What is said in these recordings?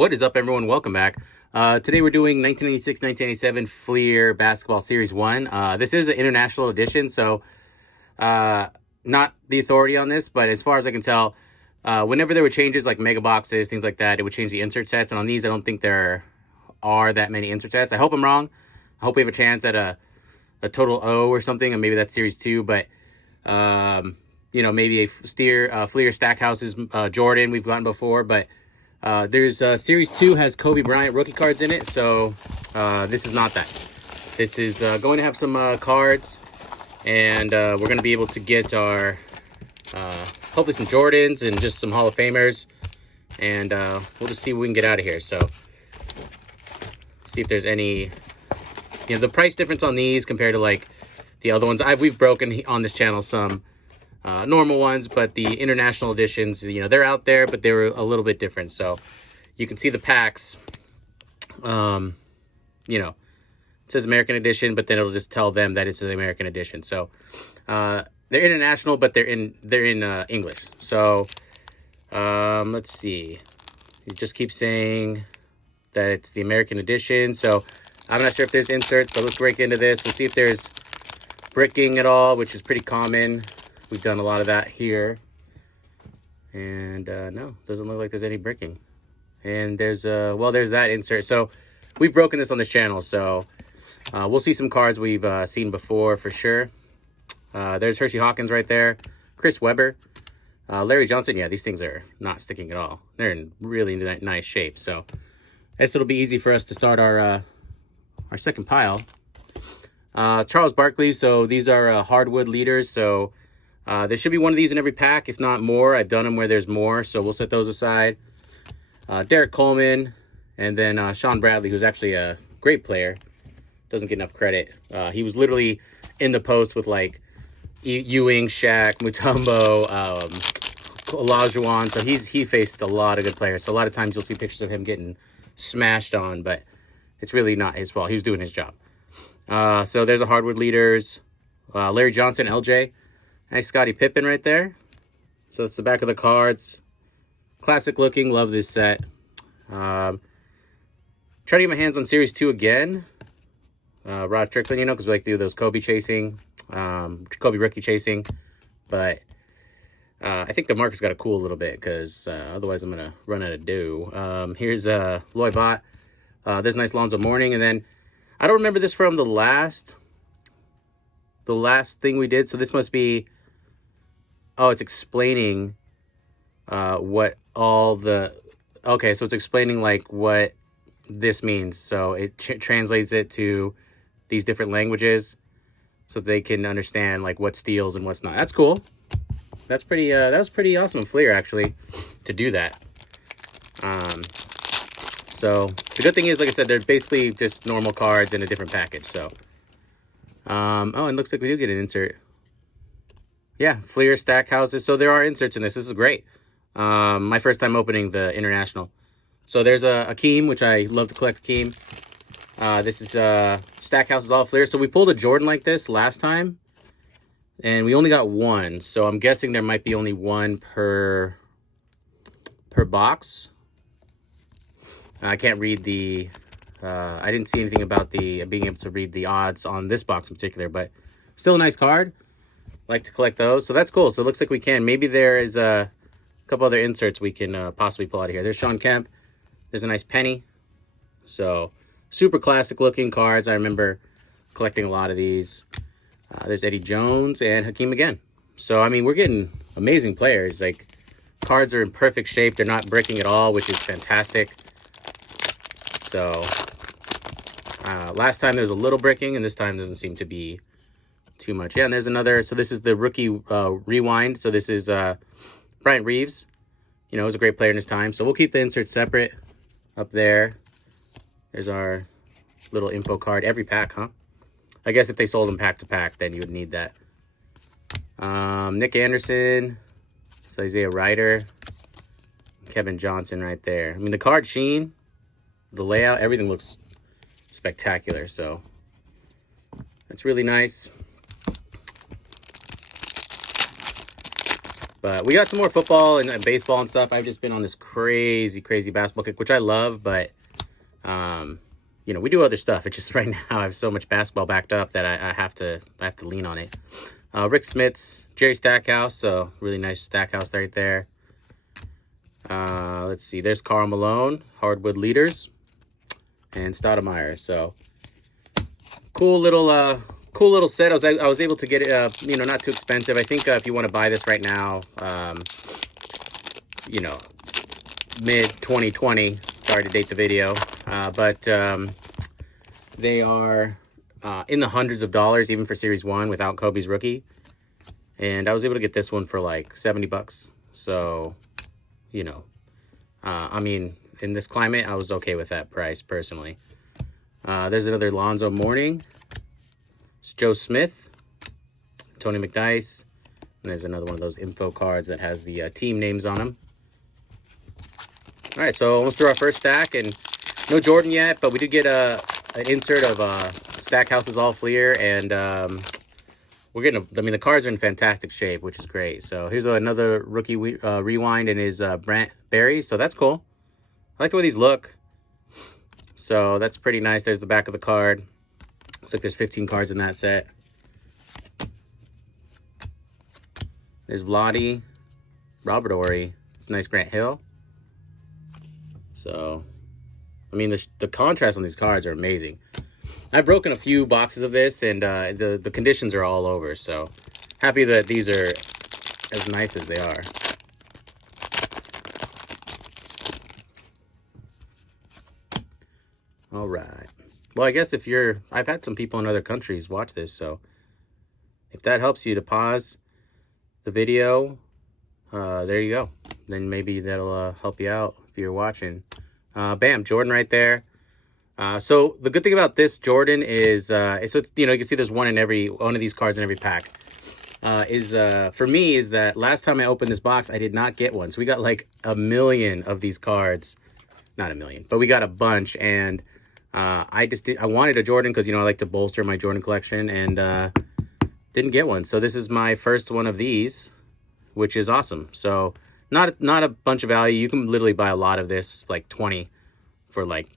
What is up, everyone? Welcome back. Today we're doing 1996-1997 Fleer Basketball Series 1. This is an international edition, so not the authority on this, but as far as I can tell, whenever there were changes like mega boxes, things like that, it would change the insert sets. And on these, I don't think there are that many insert sets. I hope I'm wrong. I hope we have a chance at a total O or something, and maybe that's Series 2, but you know, maybe a Fleer Stackhouse's Jordan we've gotten before, but there's Series 2 has Kobe Bryant rookie cards in it, so this is not that. This is going to have some cards, and we're going to be able to get our hopefully some Jordans and just some Hall of Famers, and we'll just see what we can get out of here. So see if there's any, you know, the price difference on these compared to like the other ones. We've broken on this channel some normal ones, but the international editions, you know, they're out there, but they were a little bit different. So you can see the packs, you know, it says American edition, but then it'll just tell them that it's the American edition. So they're international, but they're in English. So let's see, it just keeps saying that it's the American edition. So I'm not sure if there's inserts, but let's break into this. We'll see if there's bricking at all, which is pretty common. We've done a lot of that here. And no, doesn't look like there's any bricking. And there's, well, there's that insert. So we've broken this on this channel. So we'll see some cards we've seen before for sure. There's Hershey Hawkins right there. Chris Webber. Larry Johnson. Yeah, these things are not sticking at all. They're in really nice shape. So I guess it'll be easy for us to start our second pile. Charles Barkley. So these are hardwood leaders. So there should be one of these in every pack, if not more. I've done them where there's more, so we'll set those aside. Derek Coleman, and then Sean Bradley, who's actually a great player. Doesn't get enough credit. He was literally in the post with like Ewing, Shaq, Mutombo, Olajuwon. So he faced a lot of good players. So a lot of times you'll see pictures of him getting smashed on, but it's really not his fault. He was doing his job. So there's a hardwood leaders. Larry Johnson, LJ. Nice Scottie Pippen right there. So that's the back of the cards. Classic looking. Love this set. Trying to get my hands on Series 2 again. Rod Strickland, you know, because we like to do those Kobe chasing. Kobe rookie chasing. But I think the marker's got to cool a little bit because otherwise I'm going to run out of dough. Here's Loy Bott. There's nice Lonzo Mourning. And then I don't remember this from the last thing we did. So this must be... Oh, it's explaining what all the... Okay, so it's explaining, like, what this means. So it translates it to these different languages so they can understand, like, what steals and what's not. That's cool. That's pretty... that was pretty awesome of Fleer, actually, to do that. So the good thing is, like I said, they're basically just normal cards in a different package, so... oh, and looks like we do get an insert. Yeah, Fleer Stackhouses. So there are inserts in this. This is great. My first time opening the international. So there's a Akeem, which I love to collect Akeem. This is Stackhouses all Fleer. So we pulled a Jordan like this last time, and we only got one. So I'm guessing there might be only one per box. I can't read the... I didn't see anything about the being able to read the odds on this box in particular, but still a nice card. Like to collect those, so that's cool. So it looks like we can. Maybe there is a couple other inserts we can possibly pull out of here. There's Sean Kemp. There's a nice penny. So super classic looking cards. I remember collecting a lot of these. There's Eddie Jones and Hakeem again. So I mean, we're getting amazing players. Like, cards are in perfect shape. They're not bricking at all, which is fantastic. So last time there was a little bricking, and this time doesn't seem to be too much. Yeah, and there's another. So this is the rookie rewind. So this is Bryant Reeves. You know, he was a great player in his time. So we'll keep the inserts separate up there. There's our little info card. Every pack, huh? I guess if they sold them pack to pack, then you would need that. Nick Anderson. So Isaiah Ryder. Kevin Johnson right there. I mean, the card sheen, the layout, everything looks spectacular. So that's really nice. But we got some more football and baseball and stuff. I've just been on this crazy basketball kick, which I love, but you know, we do other stuff. It's just right now I have so much basketball backed up that I have to lean on it. Rick Smith's Jerry Stackhouse, so really nice Stackhouse right there. Let's see, there's Karl Malone, Hardwood Leaders, and Stoudemire. So cool little set. I was able to get it, you know, not too expensive. I think if you want to buy this right now, you know, mid 2020. Sorry to date the video, but they are in the hundreds of dollars, even for Series 1 without Kobe's rookie. And I was able to get this one for like $70. So, you know, I mean, in this climate, I was okay with that price personally. There's another Lonzo Mourning. It's Joe Smith, Tony McDice, and there's another one of those info cards that has the team names on them. All right, so almost through our first stack, and no Jordan yet, but we did get an insert of Stackhouse's All Fleer, and we're getting, I mean, the cards are in fantastic shape, which is great. So here's another rookie rewind in his Bryant Berry, so that's cool. I like the way these look. So that's pretty nice. There's the back of the card. Looks like there's 15 cards in that set. There's Vladi, Robert Horry. It's a nice Grant Hill. So, I mean, the contrast on these cards are amazing. I've broken a few boxes of this, and the conditions are all over. So, happy that these are as nice as they are. All right. Well, I guess if you're... I've had some people in other countries watch this, so if that helps you to pause the video, there you go. Then maybe that'll help you out if you're watching. Bam, Jordan right there. So the good thing about this Jordan is, so it's, you know, you can see there's one of these cards in every pack. For me is that last time I opened this box, I did not get one. So we got like 1 million of these cards. Not 1 million, but we got a bunch, and I wanted a Jordan because, you know, I like to bolster my Jordan collection, and didn't get one. So this is my first one of these, which is awesome. So not a bunch of value. You can literally buy a lot of this, like 20 for like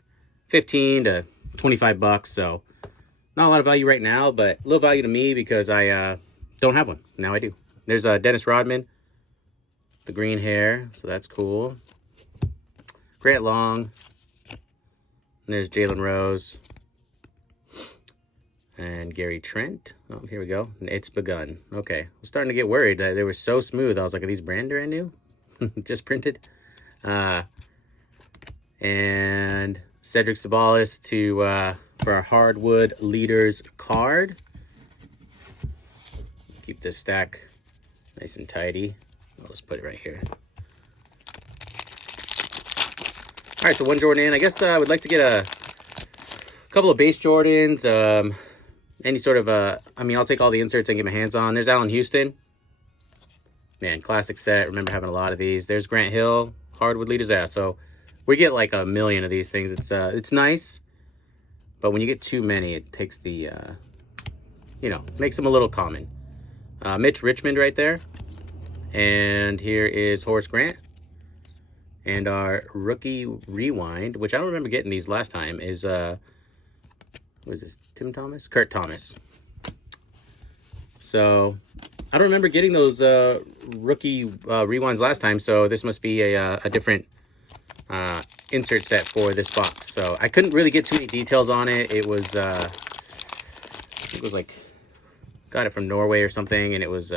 15 to 25 bucks. So not a lot of value right now, but a little value to me because I don't have one. Now I do. There's Dennis Rodman, the green hair, so that's cool. Grant Long. And there's Jalen Rose. And Gary Trent. Oh, here we go. And it's begun. Okay. I was starting to get worried that they were so smooth. I was like, are these brand new? Just printed. And Cedric Sabalas for our Hardwood Leaders card. Keep this stack nice and tidy. I'll just put it right here. All right, so one Jordan in. I guess I would like to get a couple of base Jordans. Any sort of, I mean, I'll take all the inserts and get my hands on. There's Allen Houston. Man, classic set. Remember having a lot of these. There's Grant Hill, Hardwood Leaders. Yeah, so we get like 1 million of these things. It's nice, but when you get too many, it takes the, you know, makes them a little common. Mitch Richmond right there. And here is Horace Grant. And our rookie rewind, which I don't remember getting these last time, is, what is this, Tim Thomas? Kurt Thomas. So, I don't remember getting those rookie rewinds last time, so this must be a different insert set for this box. So, I couldn't really get too many details on it. It was like, got it from Norway or something, and it was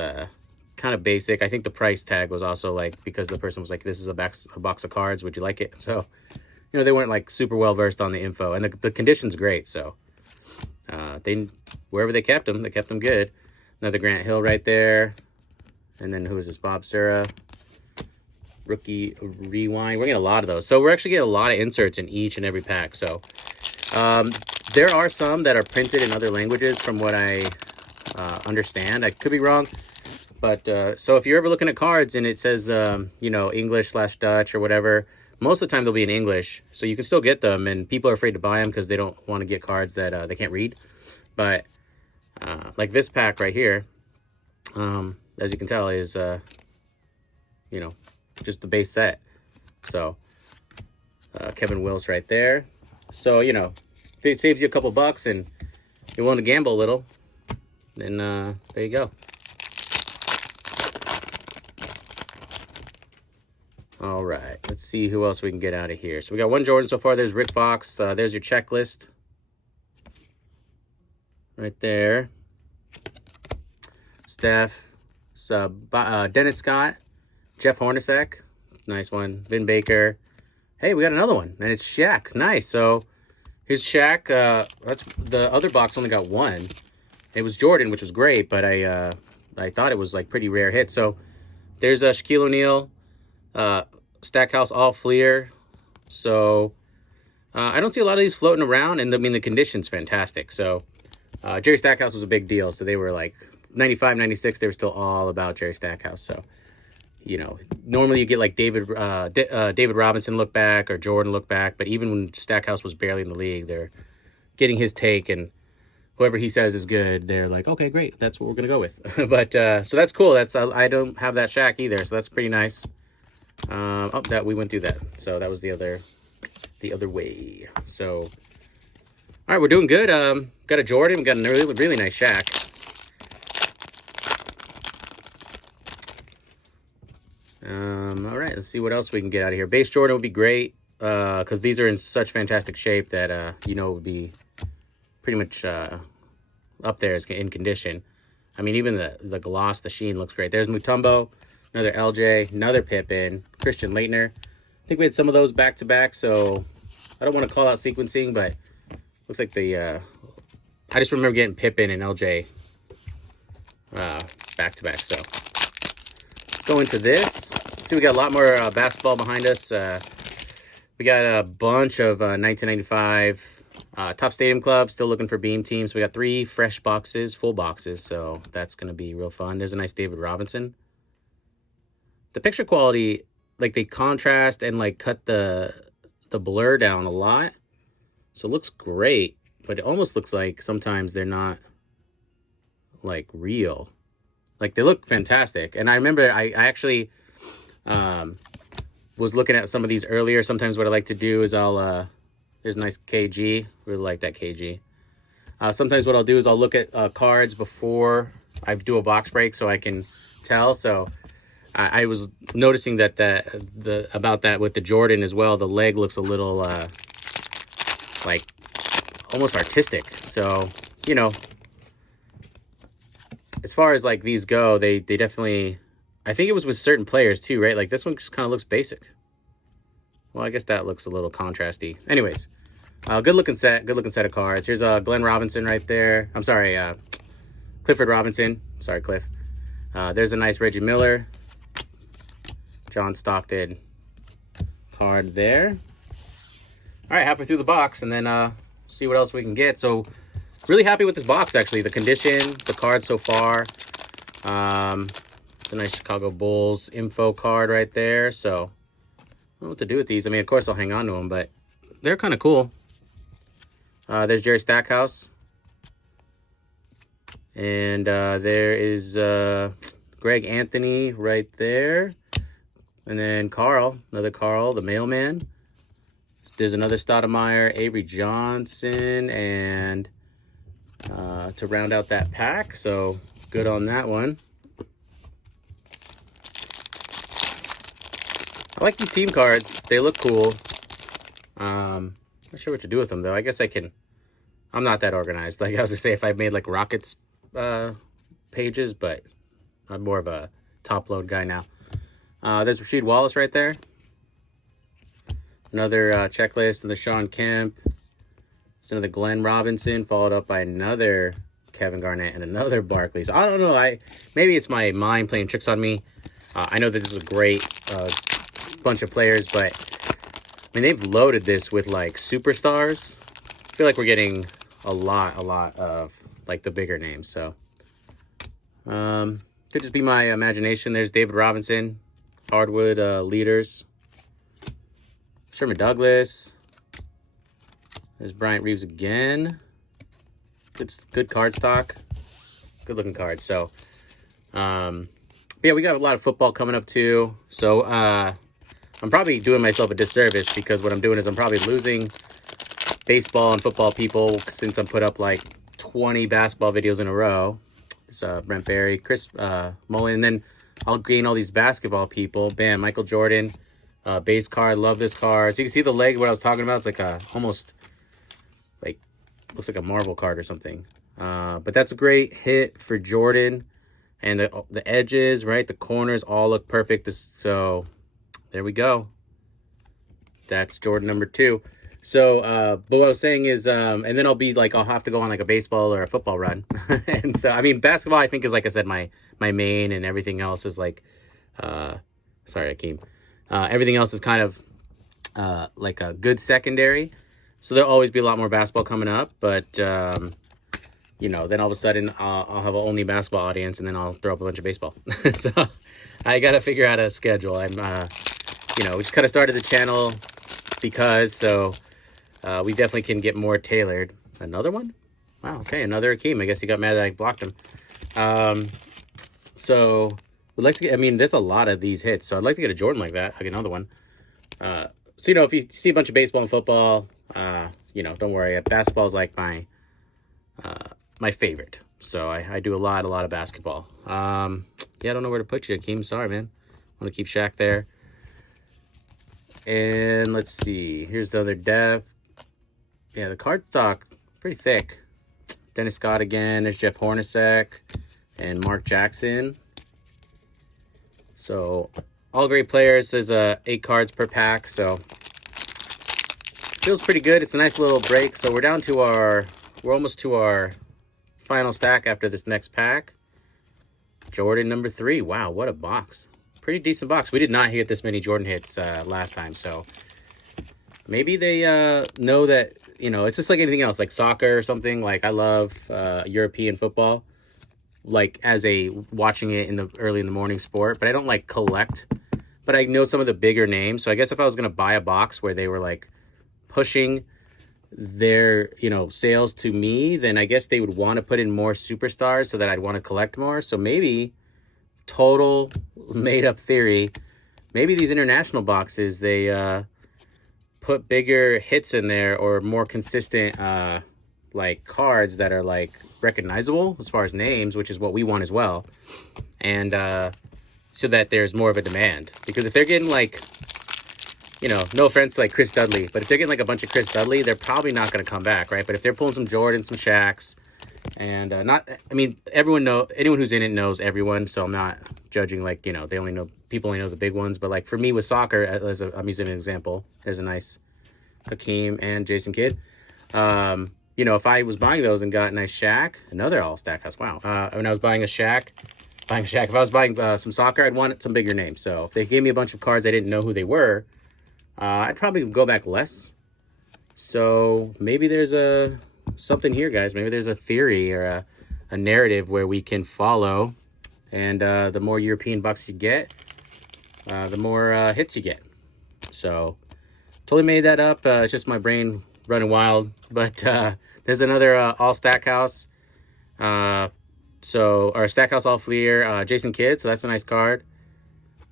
kind of basic. I think the price tag was also like, because the person was like, this is a box of cards, would you like it? So, you know, they weren't like super well versed on the info, and the condition's great. So wherever they kept them good. Another Grant Hill right there. And then who is this? Bob Sura. Rookie rewind. We're getting a lot of those. So we're actually getting a lot of inserts in each and every pack. So there are some that are printed in other languages from what I understand. I could be wrong. But so if you're ever looking at cards and it says, you know, English/Dutch or whatever, most of the time they'll be in English. So you can still get them, and people are afraid to buy them because they don't want to get cards that they can't read. But like this pack right here, as you can tell, is you know, just the base set. So Kevin Wills right there. So, you know, if it saves you a couple bucks and you want to gamble a little, then there you go. All right, let's see who else we can get out of here. So we got one Jordan so far. There's Rick Fox. There's your checklist right there. Steph, Dennis Scott, Jeff Hornacek, nice one. Vin Baker. Hey, we got another one, and it's Shaq. Nice. So here's Shaq. That's the other box only got one. It was Jordan, which was great, but I thought it was like pretty rare hit. So there's Shaquille O'Neal. Stackhouse all Fleer. So I don't see a lot of these floating around, and I mean the condition's fantastic. So Jerry Stackhouse was a big deal, so they were like 95, 96, they were still all about Jerry Stackhouse. So, you know, normally you get like David Robinson look back or Jordan look back, but even when Stackhouse was barely in the league, they're getting his take, and whoever he says is good, they're like, okay, great, that's what we're gonna go with. But so that's cool. That's I don't have that Shaq either, so that's pretty nice. Oh, that we went through that, so that was the other way. So all right, we're doing good. Got a Jordan, we got a really nice Shaq. All right, let's see what else we can get out of here. Base Jordan would be great, because these are in such fantastic shape that you know, would be pretty much up there in condition. I mean, even the gloss, the sheen looks great. There's Mutombo, another LJ, another Pippen, Christian Laettner. I think we had some of those back to back, so I don't want to call out sequencing, but looks like I just remember getting Pippen and LJ back to back. So let's go into this. See, we got a lot more basketball behind us. We got a bunch of 1995 Top Stadium Club, still looking for beam teams. We got 3 fresh boxes, full boxes, so that's going to be real fun. There's a nice David Robinson. The picture quality, like they contrast and like cut the blur down a lot, so it looks great, but it almost looks like sometimes they're not like real. Like they look fantastic. And I remember I actually was looking at some of these earlier. Sometimes what I like to do is I'll there's a nice KG. Really like that KG. Sometimes what I'll do is I'll look at cards before I do a box break so I can tell. So I was noticing that about that with the Jordan as well. The leg looks a little like almost artistic. So, you know, as far as like these go, they definitely, I think it was with certain players too, right? Like this one just kind of looks basic. Well, I guess that looks a little contrasty. Anyways, good looking set of cards. Here's Glenn Robinson right there. I'm sorry, Clifford Robinson. Sorry, Cliff. There's a nice Reggie Miller, John Stockton card there. All right, halfway through the box, and then see what else we can get. So really happy with this box, actually. The condition, the cards so far. It's a nice Chicago Bulls info card right there. So I don't know what to do with these. I mean, of course, I'll hang on to them, but they're kind of cool. There's Jerry Stackhouse. And there is Greg Anthony right there. And then Carl, another Carl, the mailman. There's another Stoudemire, Avery Johnson, and to round out that pack. So good on that one. I like these team cards. They look cool. Not sure what to do with them, though. I guess I can. I'm not that organized. Like I was going to say, if I made like Rockets pages, but I'm more of a top load guy now. There's Rasheed Wallace right there. Another checklist, and the Sean Kemp. It's another Glenn Robinson, followed up by another Kevin Garnett and another Barkley. So I don't know. Maybe it's my mind playing tricks on me. I know that this is a great bunch of players, but I mean they've loaded this with like superstars. I feel like we're getting a lot of like the bigger names. So could just be my imagination. There's David Robinson, hardwood leaders. Sherman Douglas. There's Bryant Reeves again. Good card stock. Good looking cards. So But yeah, we got a lot of football coming up too. So I'm probably doing myself a disservice because what I'm doing is I'm probably losing baseball and football people since I'm put up like 20 basketball videos in a row. So Brent Berry, Chris Mullen, and then I'll gain all these basketball people. Bam, Michael Jordan, base card. Love this card. So you can see the leg. What I was talking about. It's like a almost like looks like a Marvel card or something. But that's a great hit for Jordan, and the edges, right? The corners all look perfect. So there we go. That's Jordan number 2. So, but what I was saying is, and then I'll have to go on like a baseball or a football run. And so, I mean, basketball, I think is, like I said, my main, and everything else is like, sorry, Akeem. Everything else is kind of, like a good secondary. So there'll always be a lot more basketball coming up, but, you know, then all of a sudden I'll have an only basketball audience, and then I'll throw up a bunch of baseball. So I got to figure out a schedule. I'm, you know, we just kind of started the channel because, so we definitely can get more tailored. Another one? Wow, okay, another Akeem. I guess he got mad that I blocked him. So we'd like to get, I mean, there's a lot of these hits, so I'd like to get a Jordan like that. I get another one. So, you know, if you see a bunch of baseball and football, you know, don't worry. Basketball is like my favorite. So I do a lot of basketball. Yeah, I don't know where to put you, Akeem. Sorry, man. I want to keep Shaq there. And let's see. Here's the other depth. Yeah, the card stock, pretty thick. Dennis Scott again. There's Jeff Hornacek and Mark Jackson. So, all great players. There's 8 cards per pack. So, feels pretty good. It's a nice little break. So, we're almost to our final stack after this next pack. Jordan number 3. Wow, what a box. Pretty decent box. We did not hit this many Jordan hits last time, so maybe they know that, you know, it's just like anything else, like soccer or something. Like, I love European football, like as a watching it early in the morning sport, but I don't like collect. But I know some of the bigger names, so I guess if I was gonna buy a box where they were like pushing their, you know, sales to me, then I guess they would want to put in more superstars so that I'd want to collect more. So maybe, total made up theory, maybe these international boxes, they put bigger hits in there, or more consistent like cards that are like recognizable as far as names, which is what we want as well. And so that there's more of a demand, because if they're getting like, you know, no offense to like Chris Dudley, but if they're getting like a bunch of Chris Dudley, they're probably not going to come back, right? But if they're pulling some Jordan, some Shaqs, and I mean, anyone who's in it knows everyone, so I'm not judging, like, you know, people only know the big ones. But like for me with soccer, I'm using an example. There's a nice Hakeem and Jason Kidd. You know, if I was buying those and got a nice Shaq, another all Stackhouse. Wow. When I was buying a Shaq, if I was buying some soccer, I'd want some bigger names. So if they gave me a bunch of cards I didn't know who they were, I'd probably go back less. So maybe there's something here, guys. Maybe there's a theory or a narrative where we can follow, and the more European bucks you get, the more hits you get. So totally made that up. It's just my brain running wild. But there's another all Stackhouse. Or Stackhouse all Fleer, Jason Kidd. So that's a nice card.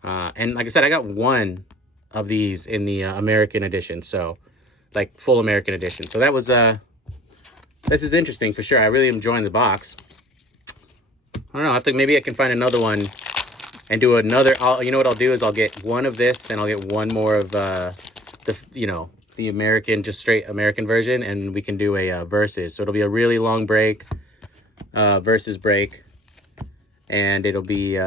And like I said, I got one of these in the American edition. So like full American edition. So that was this is interesting for sure. I really am enjoying the box. I don't know. Maybe I can find another one and do another. You know what I'll do is I'll get one of this, and I'll get one more of the American, just straight American version, and we can do a versus. So it'll be a really long break, versus break, and it'll be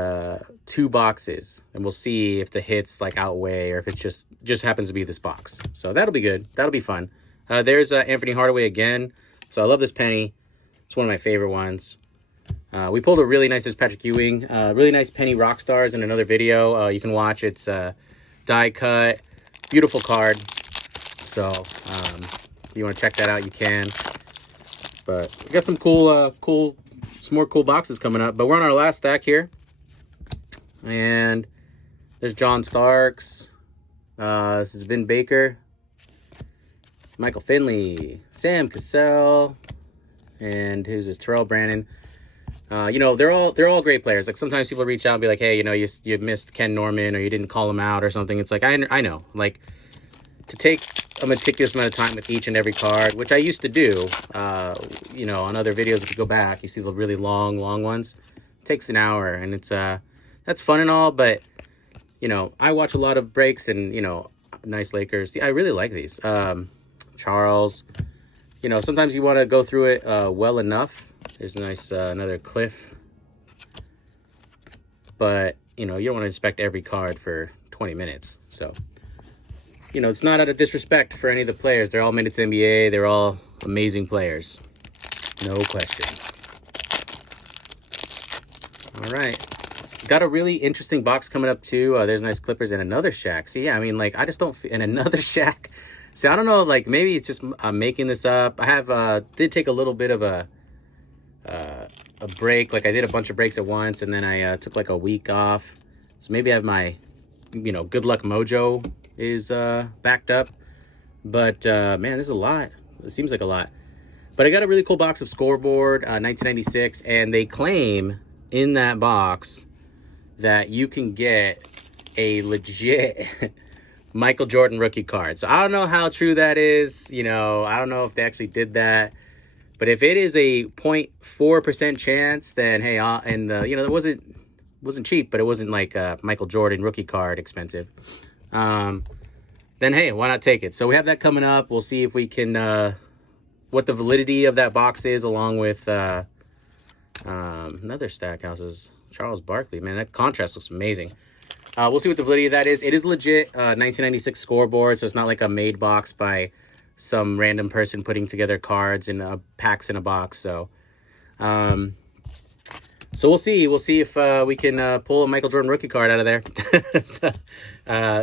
2 boxes, and we'll see if the hits like outweigh, or if it's just happens to be this box. So that'll be good. That'll be fun. There's Anthony Hardaway again. So I love this penny. It's one of my favorite ones. We pulled a really nice, Patrick Ewing, really nice penny rock stars in another video. You can watch. It's die cut, beautiful card. So if you want to check that out, you can. But we got some some more cool boxes coming up. But we're on our last stack here, and there's John Starks. This is Vin Baker, Michael Finley, Sam Cassell, and who's this? Terrell Brandon. You know, they're all great players. Like sometimes people reach out and be like, hey, you know, you missed Ken Norman or you didn't call him out or something. It's like, I know, like, to take a meticulous amount of time with each and every card, which I used to do, you know, on other videos. If you go back, you see the really long ones. It takes an hour, and it's that's fun and all, but you know, I watch a lot of breaks, and you know, nice Lakers. I really like these. Charles, you know, sometimes you want to go through it well enough. There's a nice another Cliff, but you know, you don't want to inspect every card for 20 minutes. So, you know, it's not out of disrespect for any of the players. They're all made it to NBA. They're all amazing players, no question. All right. Got a really interesting box coming up too. There's nice Clippers and another Shaq. See, yeah, I mean, like, I just don't and another Shaq. See, I don't know, like, maybe it's just I'm making this up. I have did take a little bit of a break. Like, I did a bunch of breaks at once, and then I took like a week off. So maybe I have my, you know, good luck mojo is backed up. But man, there's a lot. It seems like a lot. But I got a really cool box of Scoreboard 1996, and they claim in that box that you can get a legit Michael Jordan rookie card. So I don't know how true that is. You know, I don't know if they actually did that. But if it is a 0.4% chance, then hey, and you know, it wasn't cheap, but it wasn't like a Michael Jordan rookie card expensive. Then hey, why not take it? So we have that coming up. We'll see if we can what the validity of that box is, along with another Stackhouse's Charles Barkley. Man, that contrast looks amazing. We'll see what the validity of that is. It is legit 1996 Scoreboard, so it's not like a made box by some random person putting together cards in packs in a box. So so we'll see. We'll see if we can pull a Michael Jordan rookie card out of there. So,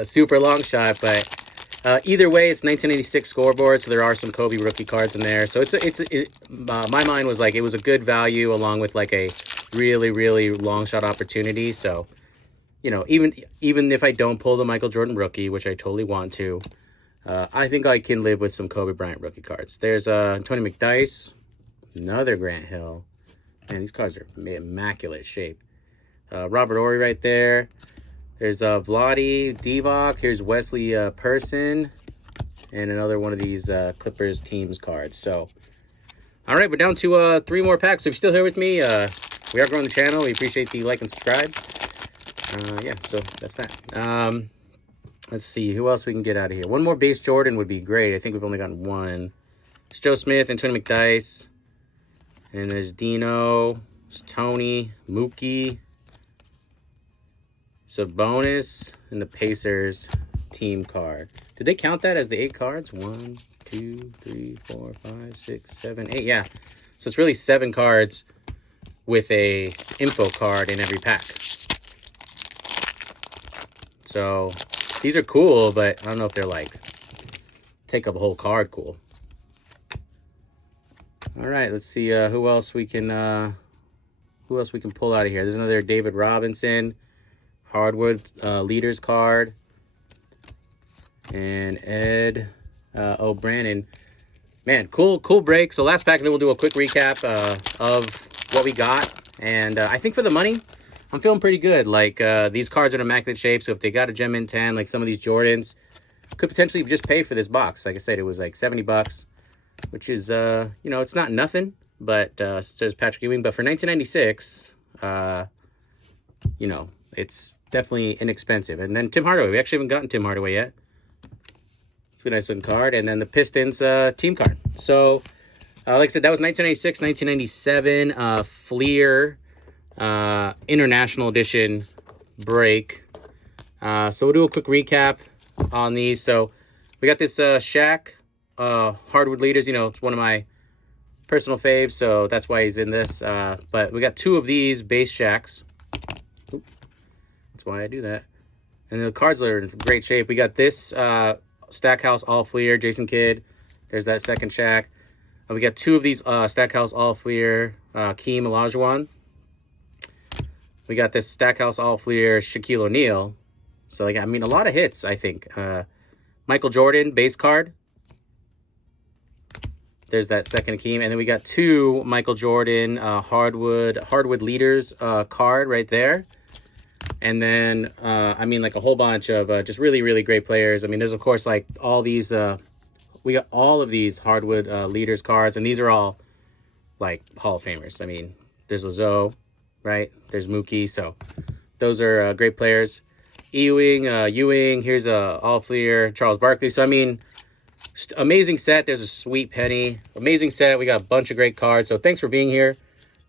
super long shot, but either way, it's 1986 Scoreboard, so there are some Kobe rookie cards in there. So my mind was like, it was a good value along with like a really, really long shot opportunity. So, you know, even if I don't pull the Michael Jordan rookie, which I totally want to, I think I can live with some Kobe Bryant rookie cards. There's Tony McDyess, another Grant Hill. Man, these cards are in immaculate shape. Robert Horry right there. There's Vlade Divac. Here's Wesley Person. And another one of these Clippers teams cards. So, all right, we're down to 3 more packs. So if you're still here with me, we are growing the channel. We appreciate the like and subscribe. Yeah, so that's that. Let's see who else we can get out of here. One more base Jordan would be great. I think we've only gotten one. It's Joe Smith and Tony McDyess. And there's Dino. There's Tony. Mookie. Sabonis. And the Pacers team card. Did they count that as the 8 cards? 1, 2, 3, 4, 5, 6, 7, 8. Yeah. So it's really 7 cards with a info card in every pack. So these are cool, but I don't know if they're like take up a whole card cool. All right, let's see who else we can pull out of here. There's another David Robinson hardwood leaders card, and Ed O'Brien. Man, cool break. So last pack, and then we'll do a quick recap of what we got. And I think for the money, I'm feeling pretty good. Like, these cards are in immaculate shape, so if they got a Gem in 10, like some of these Jordans, could potentially just pay for this box. Like I said, it was like $70, which is, you know, it's not nothing, but says Patrick Ewing. But for 1996, you know, it's definitely inexpensive. And then Tim Hardaway. We actually haven't gotten Tim Hardaway yet. It's a nice looking card. And then the Pistons team card. So, like I said, that was 1996, 1997 Fleer International Edition break. So we'll do a quick recap on these. So we got this Shaq hardwood leaders. You know, it's one of my personal faves, so that's why he's in this. But we got 2 of these base Shaqs. Oop, that's why I do that. And the cards are in great shape. We got this Stackhouse All Fleer Jason Kidd. There's that second Shaq. We got 2 of these Stackhouse All Fleer Keem Olajuwon. We got this Stackhouse All Fleer Shaquille O'Neal. So, like, I mean, a lot of hits, I think. Michael Jordan base card. There's that second Akeem. And then we got 2 Michael Jordan hardwood leaders card right there. And then, I mean, like a whole bunch of just really, really great players. I mean, there's, of course, like all these, we got all of these hardwood leaders cards. And these are all, like, Hall of Famers. I mean, there's Lazo, right? There's Mookie. So those are great players. Ewing, here's All Fleer, Charles Barkley. So, I mean, amazing set. There's a sweet penny. Amazing set. We got a bunch of great cards. So thanks for being here.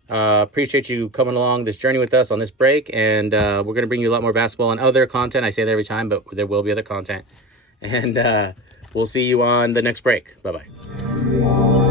Appreciate you coming along this journey with us on this break. And we're going to bring you a lot more basketball and other content. I say that every time, but there will be other content. And we'll see you on the next break. Bye-bye.